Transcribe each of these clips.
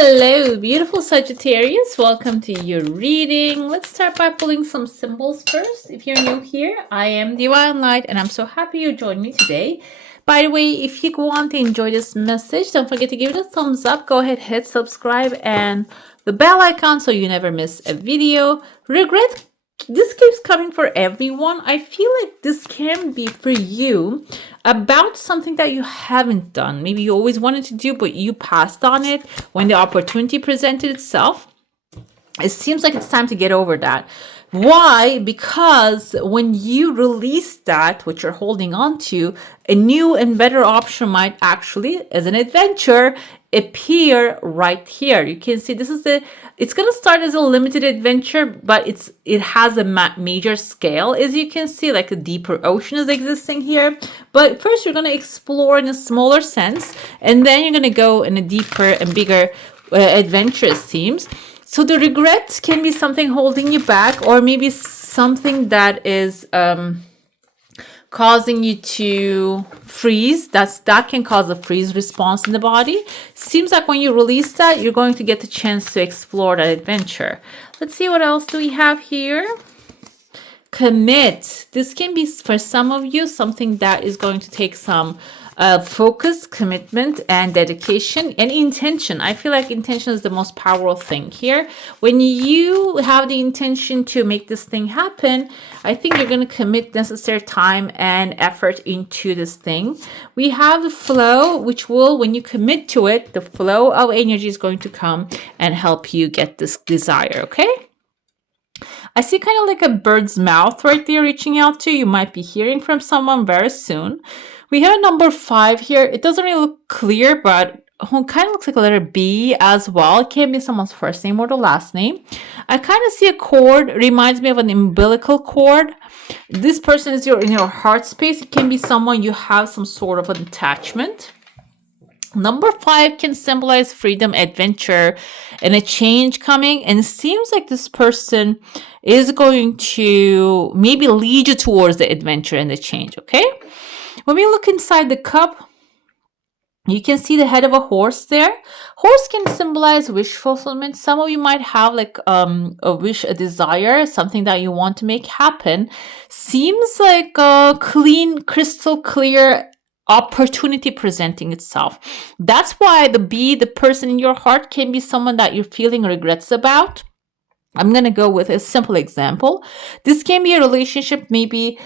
Hello, beautiful Sagittarius. Welcome to your reading. Let's start by pulling some symbols first. If you're new here, I am Divine Light and I'm so happy you joined me today. By the way, if you want to enjoy this message, don't forget to give it a thumbs up. Go ahead, hit subscribe and the bell icon so you never miss a video. Regret, this keeps coming for everyone. I feel like this can be for you about something that you haven't done. Maybe you always wanted to do, but you passed on it when the opportunity presented itself. It seems like it's time to get over that. Why? Because when you release that, what you're holding on to, a new and better option might actually, as an adventure, appear right here. You can see this is it's going to start as a limited adventure, but it has a major scale. As you can see, like a deeper ocean is existing here. But first you're going to explore in a smaller sense, and then you're going to go in a deeper and bigger adventurous themes. So the regret can be something holding you back, or maybe something that is causing you to freeze. That can cause a freeze response in the body. Seems like when you release that, you're going to get the chance to explore that adventure. Let's see, what else do we have here? Commit. This can be, for some of you, something that is going to take some focus, commitment, and dedication, and intention. I feel like intention is the most powerful thing here. When you have the intention to make this thing happen, I think you're going to commit necessary time and effort into this thing. We have the flow, which will, when you commit to it, the flow of energy is going to come and help you get this desire, okay? I see kind of like a bird's mouth right there reaching out to you. You might be hearing from someone very soon. We have a number 5 here. It doesn't really look clear, but it kind of looks like a letter B as well. It can be someone's first name or the last name. I kind of see a cord. It reminds me of an umbilical cord. This person is in your heart space. It can be someone you have some sort of an attachment. Number 5 can symbolize freedom, adventure, and a change coming. And it seems like this person is going to maybe lead you towards the adventure and the change, okay? When we look inside the cup, you can see the head of a horse there. Horse can symbolize wish fulfillment. Some of you might have like a wish, a desire, something that you want to make happen. Seems like a clean, crystal clear opportunity presenting itself. That's why the person in your heart can be someone that you're feeling regrets about. I'm going to go with a simple example. This can be a relationship maybe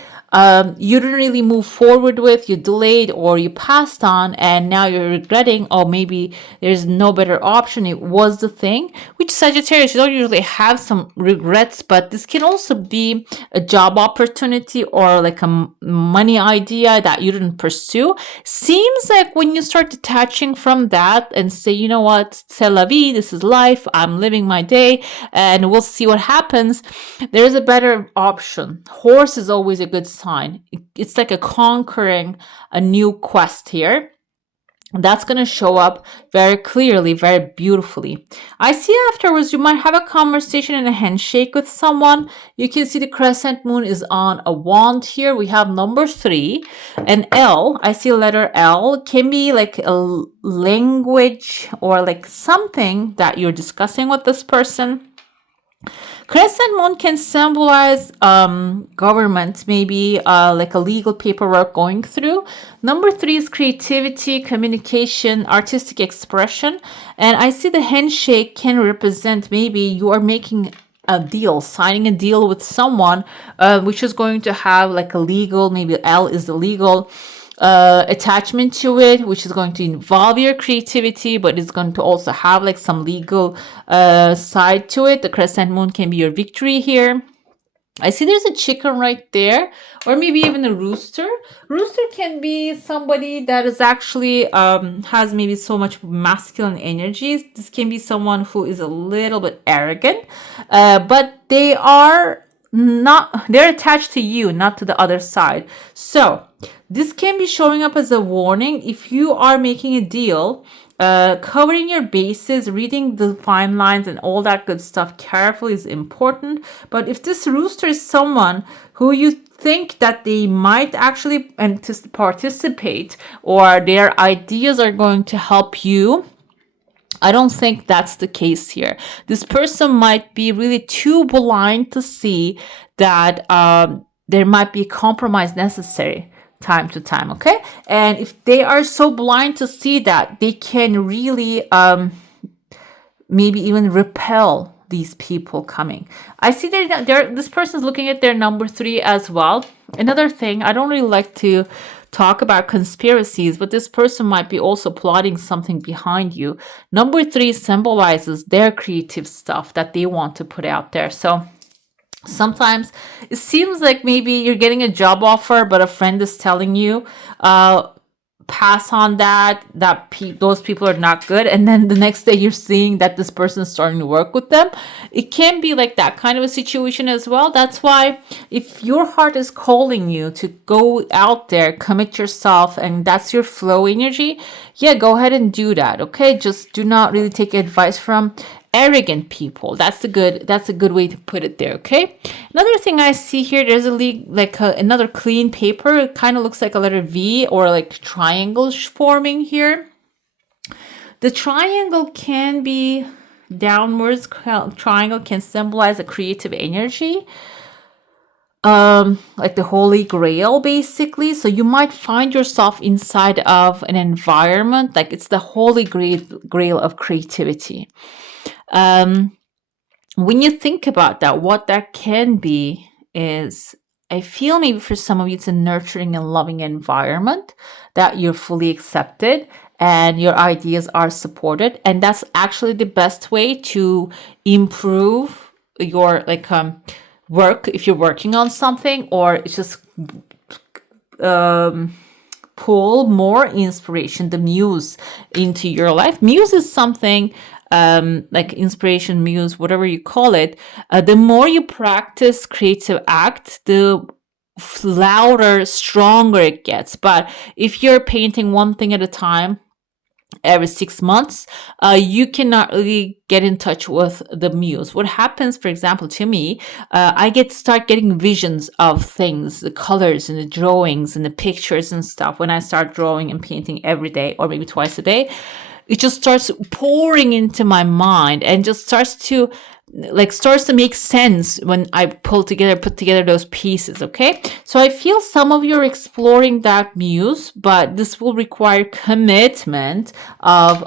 you didn't really move forward with, you delayed or you passed on, and now you're regretting, oh, maybe there's no better option. It was the thing, which Sagittarius, you don't usually have some regrets, but this can also be a job opportunity or like a money idea that you didn't pursue. Seems like when you start detaching from that and say, you know what, c'est la vie, this is life, I'm living my day, and we'll see what happens, there's a better option. Horse is always a good sign. It's like a conquering a new quest here. That's going to show up very clearly, very beautifully. I see afterwards you might have a conversation and a handshake with someone. You can see the crescent moon is on a wand here. We have number 3 and L. I see letter L. Can be like a language or like something that you're discussing with this person. Crescent moon can symbolize government, maybe like a legal paperwork going through. Number 3 is creativity, communication, artistic expression. And I see the handshake can represent maybe you are making a deal, signing a deal with someone, which is going to have like a legal, maybe L is the legal attachment to it, which is going to involve your creativity, but it's going to also have like some legal side to it. The crescent moon can be your victory here. I see there's a chicken right there, or maybe even a rooster. Rooster can be somebody that is actually has maybe so much masculine energies. This can be someone who is a little bit arrogant, but they're attached to you, not to the other side. So this can be showing up as a warning. If you are making a deal, covering your bases, reading the fine lines and all that good stuff carefully is important. But if this rooster is someone who you think that they might actually participate, or their ideas are going to help you I don't think that's the case here. This person might be really too blind to see that there might be compromise necessary time to time. Okay, and if they are so blind to see that, they can really maybe even repel these people coming. I see this person is looking at their number 3 as well. Another thing, I don't really like to talk about conspiracies, but this person might be also plotting something behind you. Number 3 symbolizes their creative stuff that they want to put out there. So sometimes it seems like maybe you're getting a job offer, but a friend is telling you, pass on those people are not good, and then the next day you're seeing that this person is starting to work with them. It can be like that kind of a situation as well. That's why if your heart is calling you to go out there, commit yourself, and that's your flow energy, yeah, go ahead and do that. Okay, just do not really take advice from arrogant people. That's a good way to put it there. Okay, another thing I see here, there's another clean paper. It kind of looks like a letter V or like triangles forming here. The triangle can be downwards. Triangle can symbolize a creative energy, like the holy grail basically. So you might find yourself inside of an environment like it's the holy grail of creativity. When you think about that, what that can be is, I feel maybe for some of you, it's a nurturing and loving environment that you're fully accepted and your ideas are supported. And that's actually the best way to improve your work if you're working on something, or it's just pull more inspiration, the muse, into your life. Muse is something like inspiration, muse, whatever you call it. The more you practice creative act, the louder, stronger it gets. But if you're painting one thing at a time, every 6 months, you cannot really get in touch with the muse. What happens, for example, to me, I start getting visions of things, the colors and the drawings and the pictures and stuff when I start drawing and painting every day or maybe twice a day. It just starts pouring into my mind and just starts to make sense when I put together those pieces. Okay, so I feel some of you are exploring that muse, but this will require commitment of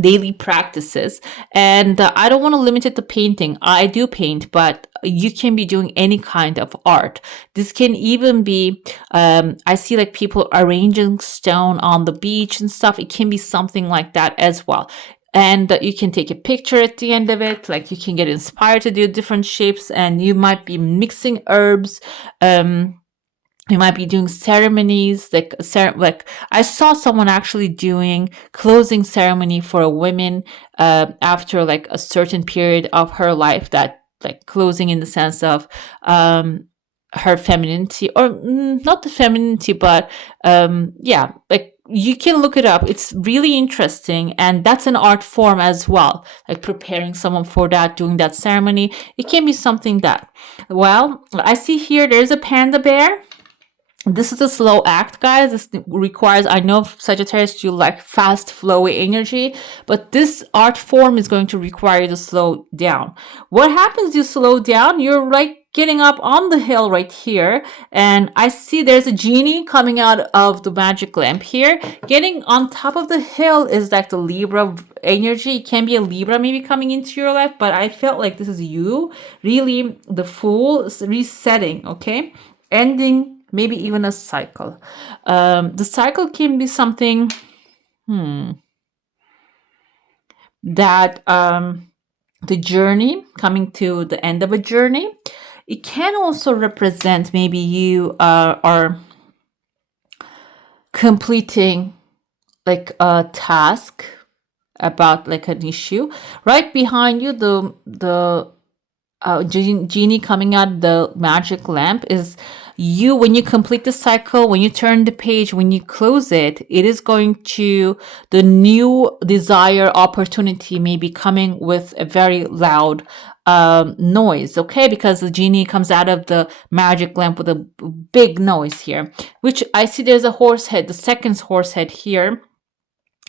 daily practices. And I don't want to limit it to painting. I do paint, but you can be doing any kind of art. This can even be, I see like people arranging stone on the beach and stuff. It can be something like that as well. And you can take a picture at the end of it. Like you can get inspired to do different shapes, and you might be mixing herbs. You might be doing ceremonies, like I saw someone actually doing closing ceremony for a woman after like a certain period of her life, that like closing in the sense of her femininity, or not the femininity, but yeah, like you can look it up. It's really interesting, and that's an art form as well, like preparing someone for that, doing that ceremony. It can be something that, well, I see here there's a panda bear. This is a slow act, guys. This requires, I know Sagittarius, you like fast, flowy energy, but this art form is going to require you to slow down. What happens, you slow down, you're like getting up on the hill right here, and I see there's a genie coming out of the magic lamp here. Getting on top of the hill is like the Libra energy. It can be a Libra maybe coming into your life, but I felt like this is you, really the Fool, resetting, okay? Ending maybe even a cycle. The cycle can be something that the journey, coming to the end of a journey. It can also represent maybe you are completing like a task about like an issue. Right behind you, the genie coming out the magic lamp is you. When you complete the cycle, when you turn the page, when you close it, it is going to, the new desire opportunity may be coming with a very loud noise, okay? Because the genie comes out of the magic lamp with a big noise here, which I see there's a horse head, the second horse head here.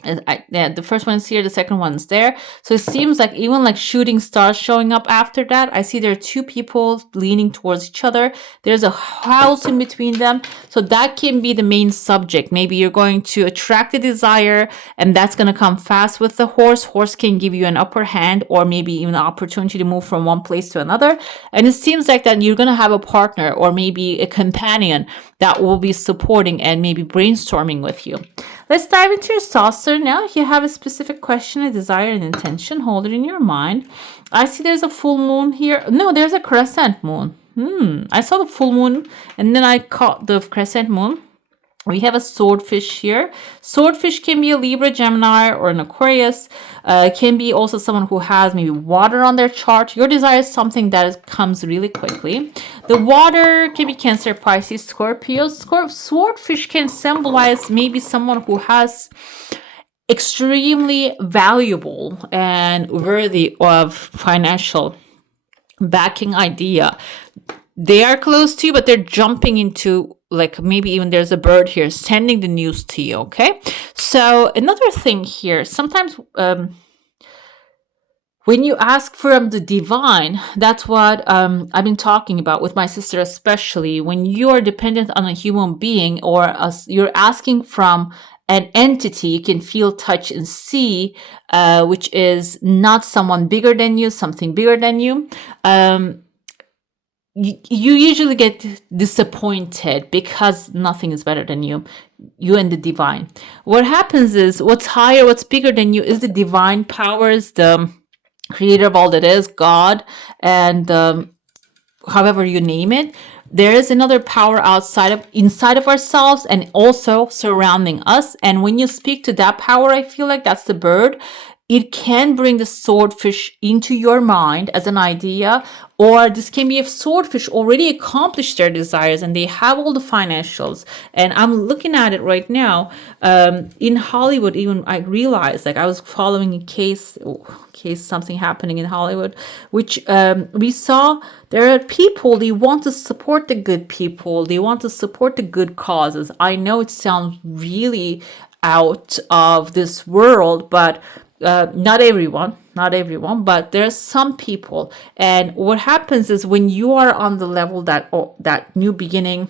Yeah, the first one's here, the second one's there. So it seems like even like shooting stars showing up after that. I see there are two people leaning towards each other. There's a house in between them. So that can be the main subject. Maybe you're going to attract a desire, and that's going to come fast with the horse. Horse can give you an upper hand, or maybe even an opportunity to move from one place to another. And it seems like that you're going to have a partner or maybe a companion that will be supporting and maybe brainstorming with you. Let's dive into your saucer now. If you have a specific question, a desire, an intention, hold it in your mind. I see there's a full moon here. No, there's a crescent moon. I saw the full moon and then I caught the crescent moon. We have a swordfish here. Swordfish can be a Libra, Gemini, or an Aquarius. Can be also someone who has maybe water on their chart. Your desire is something that comes really quickly. The water can be Cancer, Pisces, Scorpio. Swordfish can symbolize maybe someone who has extremely valuable and worthy of financial backing idea. They are close to you, but they're jumping into, like, maybe even there's a bird here sending the news to you. Okay, so another thing here, sometimes when you ask from the divine, that's what I've been talking about with my sister, especially when you are dependent on a human being, or you're asking from an entity you can feel, touch, and see, which is not someone bigger than you, something bigger than you. You usually get disappointed because nothing is better than you and the divine. What happens is, what's higher, what's bigger than you is the divine powers, the creator of all that is, God, and however you name it. There is another power inside of ourselves and also surrounding us. And when you speak to that power, I feel like that's the bird. It can bring the swordfish into your mind as an idea, or this can be a swordfish already accomplished their desires and they have all the financials. And I'm looking at it right now. In Hollywood, even I realized, like, I was following a case, something happening in Hollywood, which we saw there are people, they want to support the good people, they want to support the good causes. I know it sounds really out of this world, but not everyone, but there's some people. And what happens is, when you are on the level that new beginning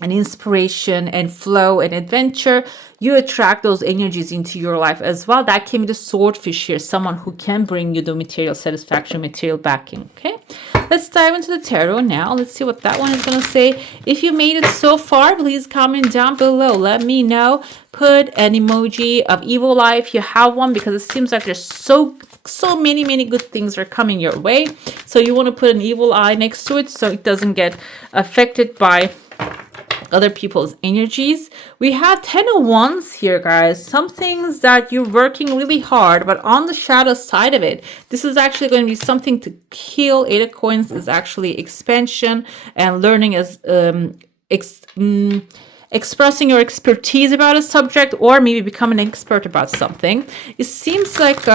and inspiration and flow and adventure, you attract those energies into your life as well. That can be the swordfish here, someone who can bring you the material satisfaction, material backing. Okay, let's dive into the tarot now. Let's see what that one is going to say. If you made it so far, please comment down below. Let me know. Put an emoji of evil eye if you have one, because it seems like there's so many good things are coming your way. So you want to put an evil eye next to it so it doesn't get affected by other people's energies. We have 10 of Wands here, guys. Some things that you're working really hard, but on the shadow side of it, this is actually going to be something to heal. 8 of Coins is actually expansion and learning as expressing your expertise about a subject, or maybe become an expert about something. It seems like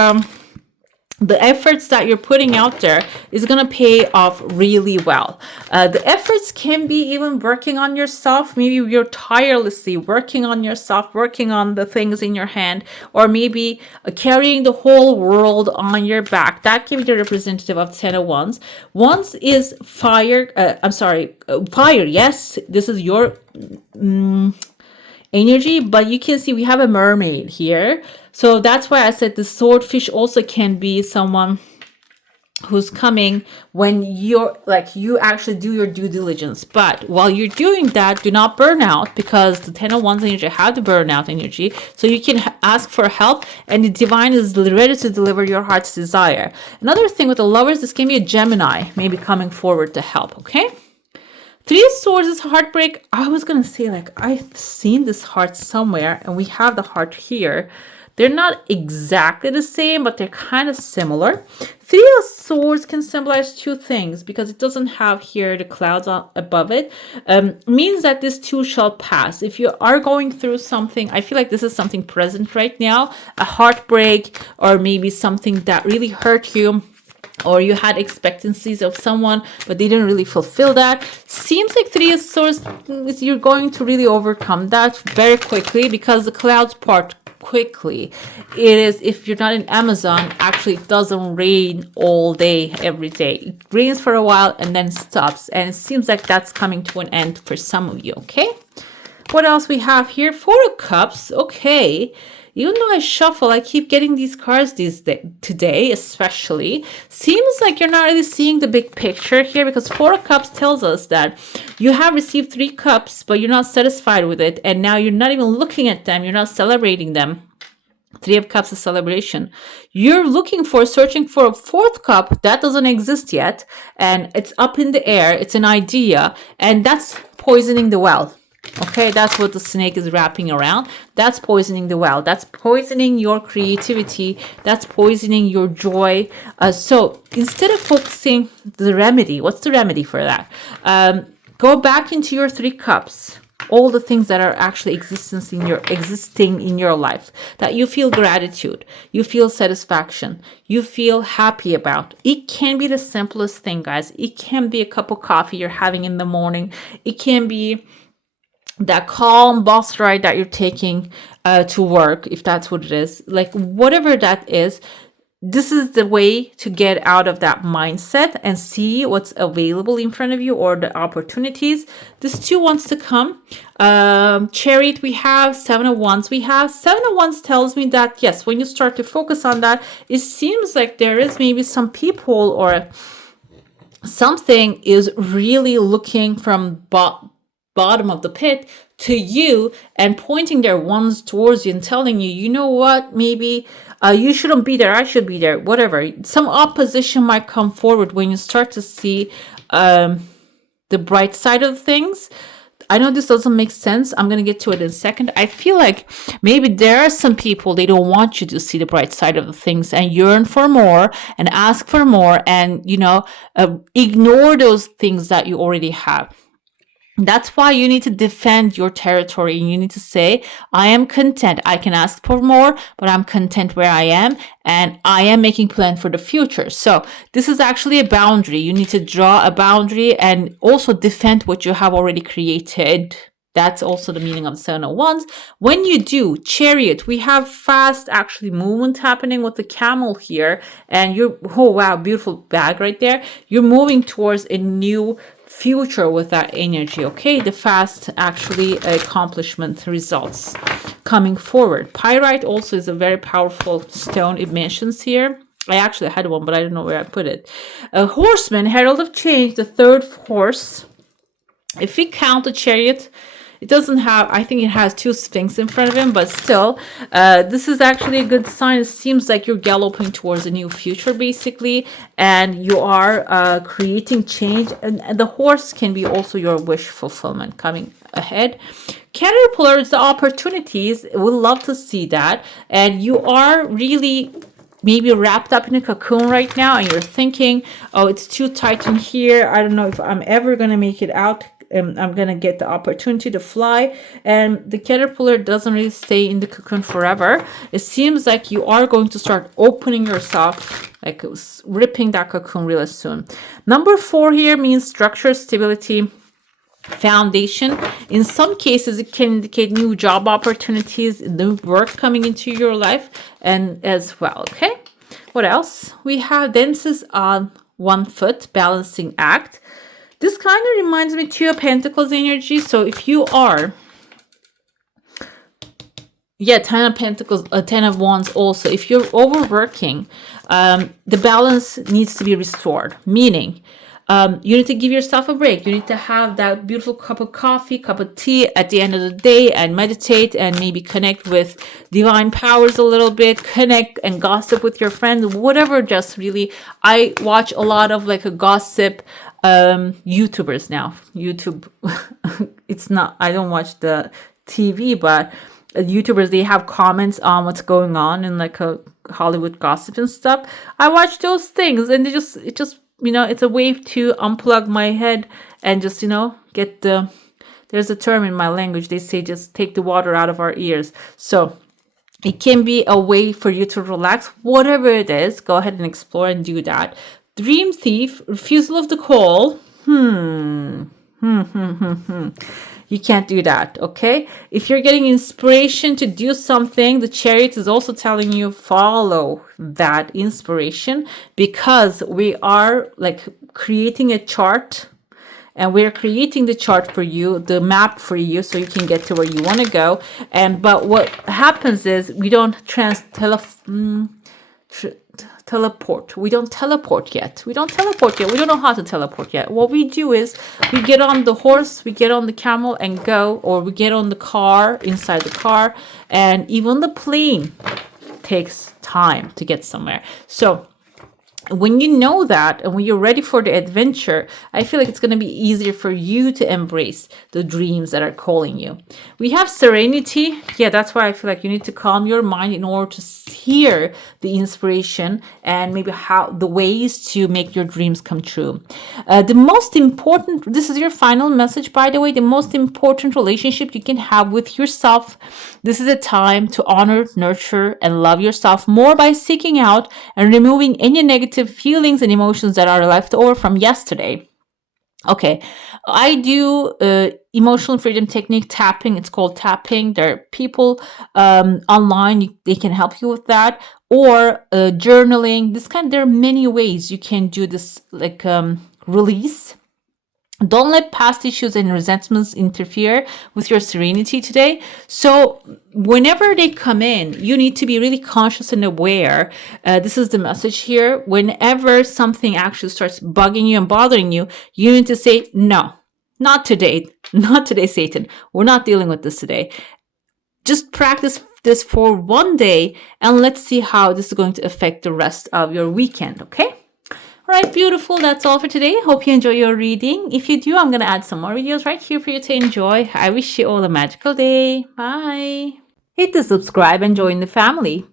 the efforts that you're putting out there is going to pay off really well. The efforts can be even working on yourself. Maybe you're tirelessly working on yourself, working on the things in your hand, or maybe carrying the whole world on your back. That can be the representative of 10 of Wands. Wands is fire. Fire. Yes, this is your energy, but you can see we have a mermaid here. So that's why I said the swordfish also can be someone who's coming when you actually do your due diligence. But while you're doing that, do not burn out, because the 10 of Wands energy have the burnout energy. So you can ask for help, and the divine is ready to deliver your heart's desire. Another thing with the Lovers, this can be a Gemini, maybe coming forward to help. Okay. 3 of Swords is heartbreak. I was going to say, like, I've seen this heart somewhere, and we have the heart here. They're not exactly the same, but they're kind of similar. 3 of Swords can symbolize 2 things, because it doesn't have here the clouds above it. Means that this too shall pass. If you are going through something, I feel like this is something present right now, a heartbreak, or maybe something that really hurt you, or you had expectancies of someone, but they didn't really fulfill that. Seems like 3 of Swords, you're going to really overcome that very quickly, because the clouds part quickly. It is, if you're not in Amazon, actually it doesn't rain all day every day. It rains for a while and then stops, and it seems like that's coming to an end for some of you. Okay, what else we have here? Four of Cups. Okay, even though I shuffle, I keep getting these cards today, especially. Seems like you're not really seeing the big picture here, because Four of Cups tells us that you have received 3 cups, but you're not satisfied with it. And now you're not even looking at them. You're not celebrating them. 3 of Cups is celebration. You're searching for a 4th cup that doesn't exist yet. And it's up in the air. It's an idea. And that's poisoning the well. Okay, that's what the snake is wrapping around. That's poisoning the well. That's poisoning your creativity. That's poisoning your joy. So instead of focusing the remedy, what's the remedy for that? Go back into your 3 cups. All the things that are actually existing in your life, that you feel gratitude, you feel satisfaction, you feel happy about. It can be the simplest thing, guys. It can be a cup of coffee you're having in the morning. It can be that calm bus ride that you're taking to work, if that's what it is. Like, whatever that is, this is the way to get out of that mindset and see what's available in front of you, or the opportunities. This 2 wants to come. Chariot, we have 7 of Wands. We have 7 of Wands tells me that, yes, when you start to focus on that, it seems like there is maybe some people or something is really looking from bottom of the pit to you and pointing their wands towards you and telling you, you know what, maybe you shouldn't be there, I should be there, whatever. Some opposition might come forward when you start to see the bright side of things. I know this doesn't make sense. I'm going to get to it in a second. I feel like maybe there are some people, they don't want you to see the bright side of the things and yearn for more and ask for more and, ignore those things that you already have. That's why you need to defend your territory, and you need to say, I am content. I can ask for more, but I'm content where I am, and I am making plan for the future. So this is actually a boundary. You need to draw a boundary and also defend what you have already created. That's also the meaning of the 7 of Wands. When you do, Chariot, we have fast actually movement happening with the camel here. And oh wow, beautiful bag right there. You're moving towards a new future with that energy. Okay, the fast actually accomplishment results coming forward. Pyrite also is a very powerful stone. It mentions here, I actually had one, but I don't know where I put it. A horseman, herald of change, the 3rd horse. If we count the Chariot, it doesn't have, I think it has 2 sphinx in front of him, but still, this is actually a good sign. It seems like you're galloping towards a new future, basically, and you are creating change. And the horse can be also your wish fulfillment coming ahead. Caterpillar is the opportunities. We'd love to see that. And you are really maybe wrapped up in a cocoon right now, and you're thinking, oh, it's too tight in here. I don't know if I'm ever going to make it out. I'm going to get the opportunity to fly. And the caterpillar doesn't really stay in the cocoon forever. It seems like you are going to start opening yourself, like ripping that cocoon really soon. Number 4 here means structure, stability, foundation. In some cases, it can indicate new job opportunities, new work coming into your life, and as well. Okay, what else? We have dances on 1 foot, balancing act. This kind of reminds me 2 of Pentacles energy. So if you are, 10 of Pentacles, 10 of Wands also. If you're overworking, the balance needs to be restored. Meaning, you need to give yourself a break. You need to have that beautiful cup of coffee, cup of tea at the end of the day, and meditate and maybe connect with divine powers a little bit, connect and gossip with your friends, whatever. Just really, I watch a lot of like a gossip YouTubers now. YouTube, it's not, I don't watch the TV, but YouTubers, they have comments on what's going on in like a Hollywood gossip and stuff. I watch those things, and it just it's a way to unplug my head and just get there's a term in my language, they say just take the water out of our ears. So it can be a way for you to relax. Whatever it is, go ahead and explore and do that. Dream thief, refusal of the call. You You can't do that, okay? If you're getting inspiration to do something, the Chariot is also telling you follow that inspiration, because we are like creating a chart, and we're creating the chart for you, the map for you, so you can get to where you want to go. And but what happens is we don't teleport. We don't teleport yet. We don't know how to teleport yet. What we do is we get on the horse, we get on the camel and go, or we get on the car, inside the car, and even the plane takes time to get somewhere. So when you know that, and when you're ready for the adventure, I feel like it's going to be easier for you to embrace the dreams that are calling you. We have serenity. Yeah, that's why I feel like you need to calm your mind in order to hear the inspiration and maybe how the ways to make your dreams come true. The most important, this is your final message, by the way, the most important relationship you can have with yourself. This is a time to honor, nurture, and love yourself more by seeking out and removing any negative feelings and emotions that are left over from yesterday. Okay, I do emotional freedom technique tapping. It's called tapping. There are people online, they can help you with that, or journaling. There are many ways you can do this, like release. Don't let past issues and resentments interfere with your serenity today. So whenever they come in, you need to be really conscious and aware. This is the message here. Whenever something actually starts bugging you and bothering you, you need to say, no, not today. Not today, Satan. We're not dealing with this today. Just practice this for one day, and let's see how this is going to affect the rest of your weekend, okay? All right, beautiful. That's all for today. Hope you enjoy your reading. If you do, I'm going to add some more videos right here for you to enjoy. I wish you all a magical day. Bye. Hit the subscribe and join the family.